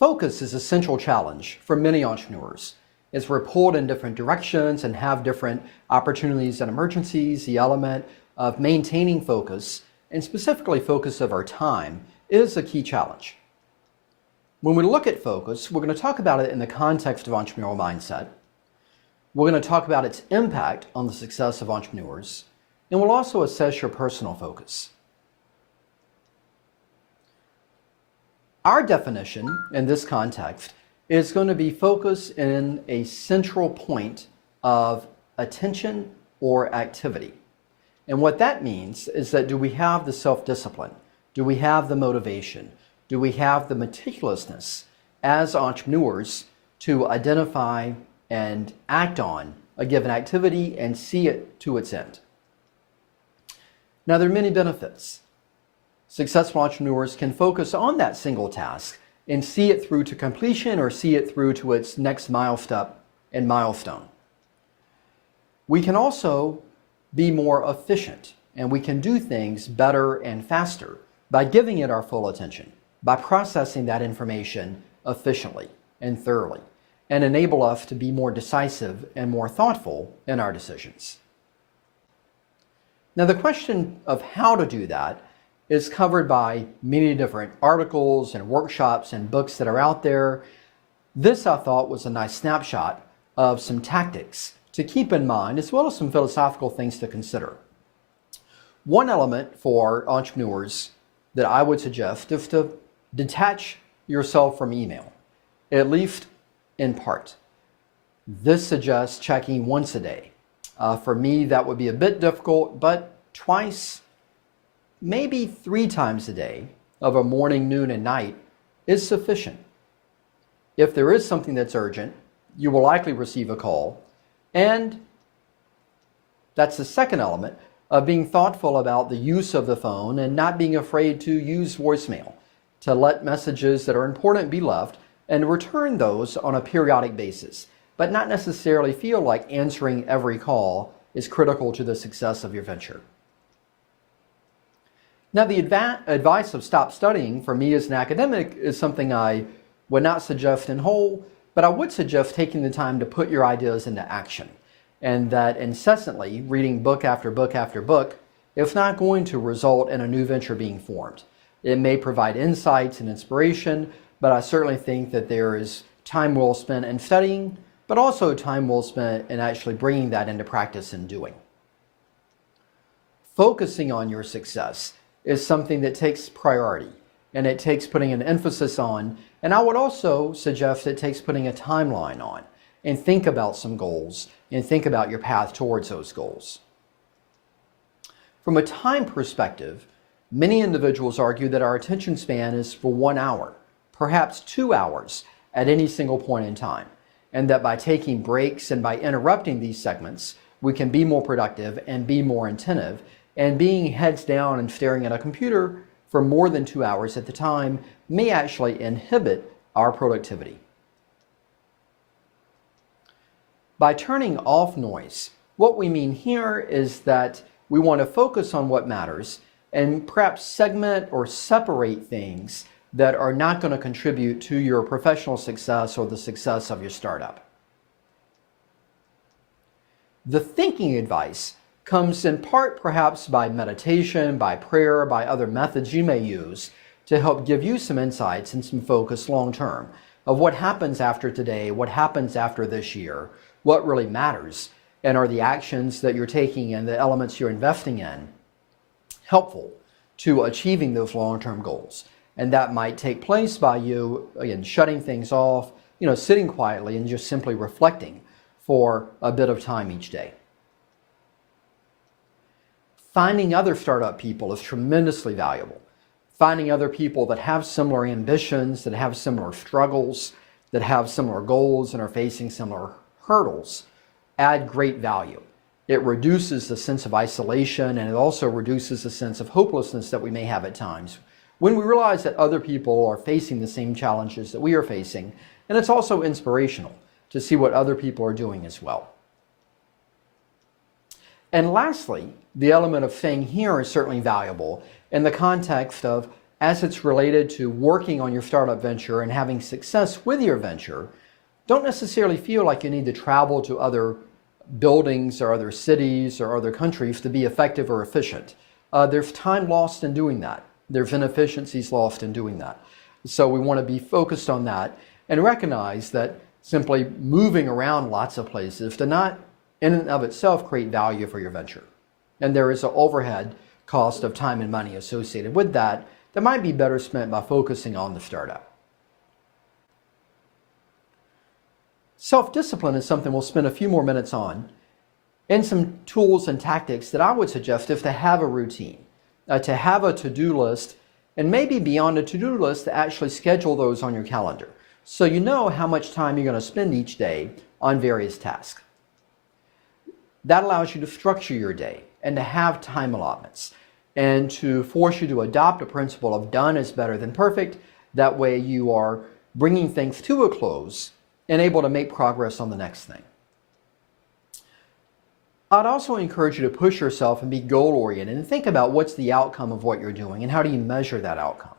Focus is a central challenge for many entrepreneurs. As we're pulled in different directions and have different opportunities and emergencies, the element of maintaining focus, and specifically focus of our time, is a key challenge. When we look at focus, we're going to talk about it in the context of entrepreneurial mindset. We're going to talk about its impact on the success of entrepreneurs, and we'll also assess your personal focus. Our definition in this context is going to be focus in a central point of attention or activity. And what that means is that do we have the self-discipline? Do we have the motivation? Do we have the meticulousness as entrepreneurs to identify and act on a given activity and see it to its end? Now, there are many benefits. Successful entrepreneurs can focus on that single task and see it through to completion or see it through to its next milestone. We can also be more efficient, and we can do things better and faster by giving it our full attention, by processing that information efficiently and thoroughly, and enable us to be more decisive and more thoughtful in our decisions. Now, the question of how to do that is covered by many different articles and workshops and books that are out there. This, I thought, was a nice snapshot of some tactics to keep in mind, as well as some philosophical things to consider. One element for entrepreneurs that I would suggest is to detach yourself from email, at least in part. This suggests checking once a day. For me, that would be a bit difficult, but twice, maybe 3 times a day of a morning, noon, and night is sufficient. If there is something that's urgent, you will likely receive a call. And that's the second element of being thoughtful about the use of the phone and not being afraid to use voicemail, to let messages that are important be left and return those on a periodic basis, but not necessarily feel like answering every call is critical to the success of your venture. Now, the advice of stop studying for me as an academic is something I would not suggest in whole, but I would suggest taking the time to put your ideas into action, and that incessantly reading book after book after book is not going to result in a new venture being formed. It may provide insights and inspiration, but I certainly think that there is time well spent in studying, but also time well spent in actually bringing that into practice and doing. Focusing on your success is something that takes priority, and it takes putting an emphasis on, and I would also suggest it takes putting a timeline on, and think about some goals, and think about your path towards those goals. From a time perspective, many individuals argue that our attention span is for 1 hour, perhaps 2 hours at any single point in time, and that by taking breaks and by interrupting these segments, we can be more productive and be more attentive, and being heads down and staring at a computer for more than 2 hours at the time may actually inhibit our productivity. By turning off noise, what we mean here is that we want to focus on what matters and perhaps segment or separate things that are not going to contribute to your professional success or the success of your startup. The thinking advice comes in part perhaps by meditation, by prayer, by other methods you may use to help give you some insights and some focus long term of what happens after today, what happens after this year, what really matters, and are the actions that you're taking and the elements you're investing in helpful to achieving those long-term goals. And that might take place by you, again, shutting things off, sitting quietly and just simply reflecting for a bit of time each day. Finding other startup people is tremendously valuable. Finding other people that have similar ambitions, that have similar struggles, that have similar goals and are facing similar hurdles add great value. It reduces the sense of isolation, and it also reduces the sense of hopelessness that we may have at times when we realize that other people are facing the same challenges that we are facing, and it's also inspirational to see what other people are doing as well. And lastly, the element of staying here is certainly valuable in the context of as it's related to working on your startup venture and having success with your venture, don't necessarily feel like you need to travel to other buildings or other cities or other countries to be effective or efficient. There's time lost in doing that. There's inefficiencies lost in doing that. So we want to be focused on that and recognize that simply moving around lots of places does not in and of itself create value for your venture. And there is an overhead cost of time and money associated with that that might be better spent by focusing on the startup. Self-discipline is something we'll spend a few more minutes on, and some tools and tactics that I would suggest is to have a routine, to have a to-do list, and maybe beyond a to-do list to actually schedule those on your calendar so you know how much time you're going to spend each day on various tasks. That allows you to structure your day and to have time allotments and to force you to adopt a principle of done is better than perfect. That way you are bringing things to a close and able to make progress on the next thing. I'd also encourage you to push yourself and be goal-oriented and think about what's the outcome of what you're doing and how do you measure that outcome.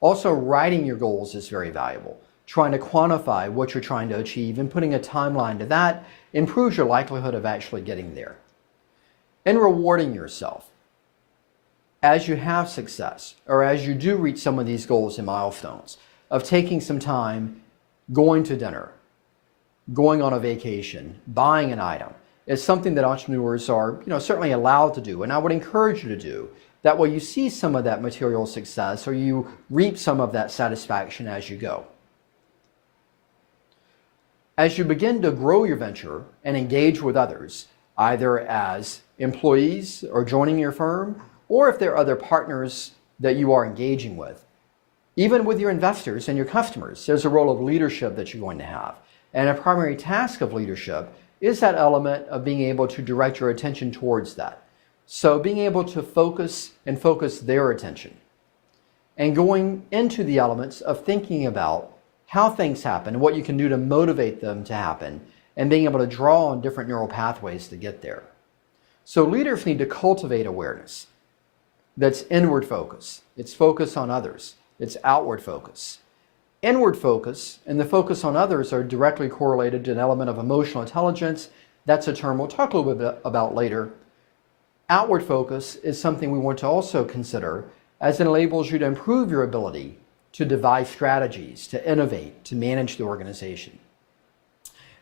Also, writing your goals is very valuable. Trying to quantify what you're trying to achieve and putting a timeline to that improves your likelihood of actually getting there. And rewarding yourself as you have success or as you do reach some of these goals and milestones of taking some time, going to dinner, going on a vacation, buying an item. Is something that entrepreneurs are certainly allowed to do, and I would encourage you to do. That way you see some of that material success or you reap some of that satisfaction as you go. As you begin to grow your venture and engage with others, either as employees or joining your firm, or if there are other partners that you are engaging with, even with your investors and your customers, there's a role of leadership that you're going to have. And a primary task of leadership is that element of being able to direct your attention towards that. So being able to focus their attention and going into the elements of thinking about how things happen and what you can do to motivate them to happen and being able to draw on different neural pathways to get there. So leaders need to cultivate awareness that's inward focus. It's focus on others. It's outward focus. Inward focus and the focus on others are directly correlated to an element of emotional intelligence. That's a term we'll talk a little bit about later. Outward focus is something we want to also consider as it enables you to improve your ability to devise strategies, to innovate, to manage the organization.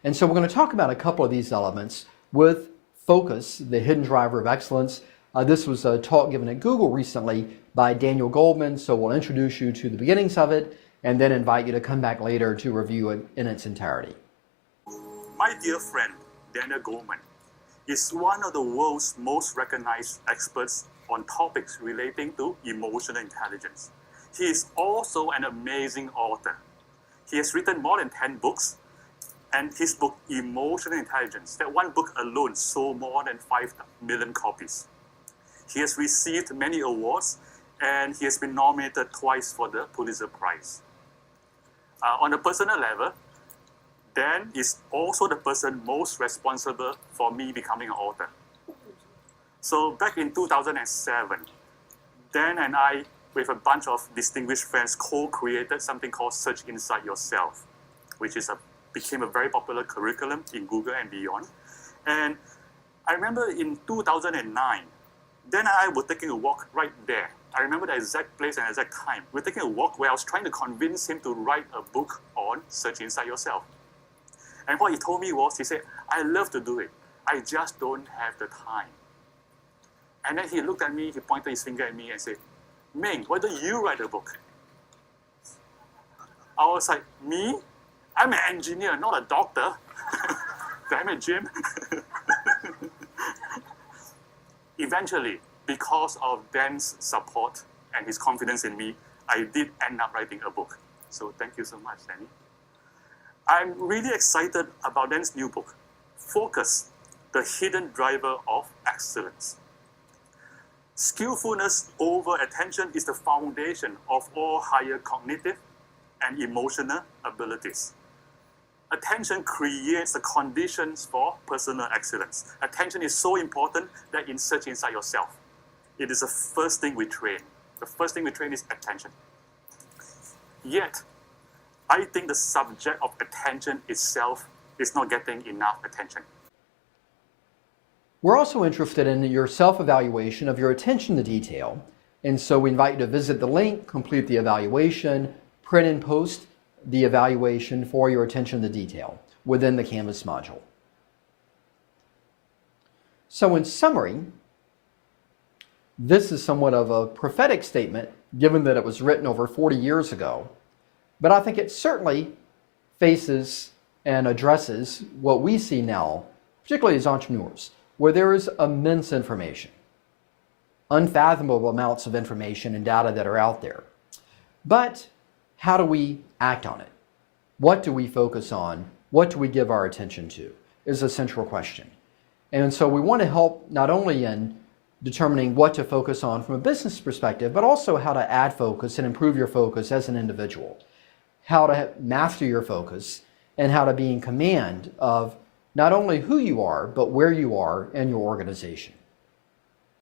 And so we're going to talk about a couple of these elements with focus, the hidden driver of excellence. This was a talk given at Google recently by Daniel Goldman, so we'll introduce you to the beginnings of it and then invite you to come back later to review it in its entirety. My dear friend, Daniel Goldman, is one of the world's most recognized experts on topics relating to emotional intelligence. He is also an amazing author. He has written more than 10 books, and his book, Emotional Intelligence, that one book alone sold more than 5 million copies. He has received many awards, and he has been nominated twice for the Pulitzer Prize. On a personal level, Dan is also the person most responsible for me becoming an author. So back in 2007, Dan and I, with a bunch of distinguished friends, co-created something called Search Inside Yourself, which became a very popular curriculum in Google and beyond. And I remember in 2009, Dan and I were taking a walk right there. I remember the exact place and exact time. We're taking a walk where I was trying to convince him to write a book on Search Inside Yourself. And what he told me was, he said, I love to do it. I just don't have the time. And then he looked at me, he pointed his finger at me and said, Ming, why don't you write a book? I was like, me? I'm an engineer, not a doctor. Damn it, Jim. Eventually, because of Dan's support and his confidence in me, I did end up writing a book. So thank you so much, Danny. I'm really excited about Dan's new book, Focus, the Hidden Driver of Excellence. Skillfulness over attention is the foundation of all higher cognitive and emotional abilities. Attention creates the conditions for personal excellence. Attention is so important that in Search Inside Yourself, it is the first thing we train. the first thing we train is attention. Yet, I think the subject of attention itself is not getting enough attention. We're also interested in your self-evaluation of your attention to detail. And so we invite you to visit the link, complete the evaluation, print and post the evaluation for your attention to detail within the Canvas module. So in summary, this is somewhat of a prophetic statement given that it was written over 40 years ago, but I think it certainly faces and addresses what we see now, particularly as entrepreneurs, where there is immense information, unfathomable amounts of information and data that are out there. But how do we act on it? What do we focus on? What do we give our attention to is a central question. And so we want to help not only in determining what to focus on from a business perspective, but also how to add focus and improve your focus as an individual, how to master your focus, and how to be in command of not only who you are, but where you are in your organization.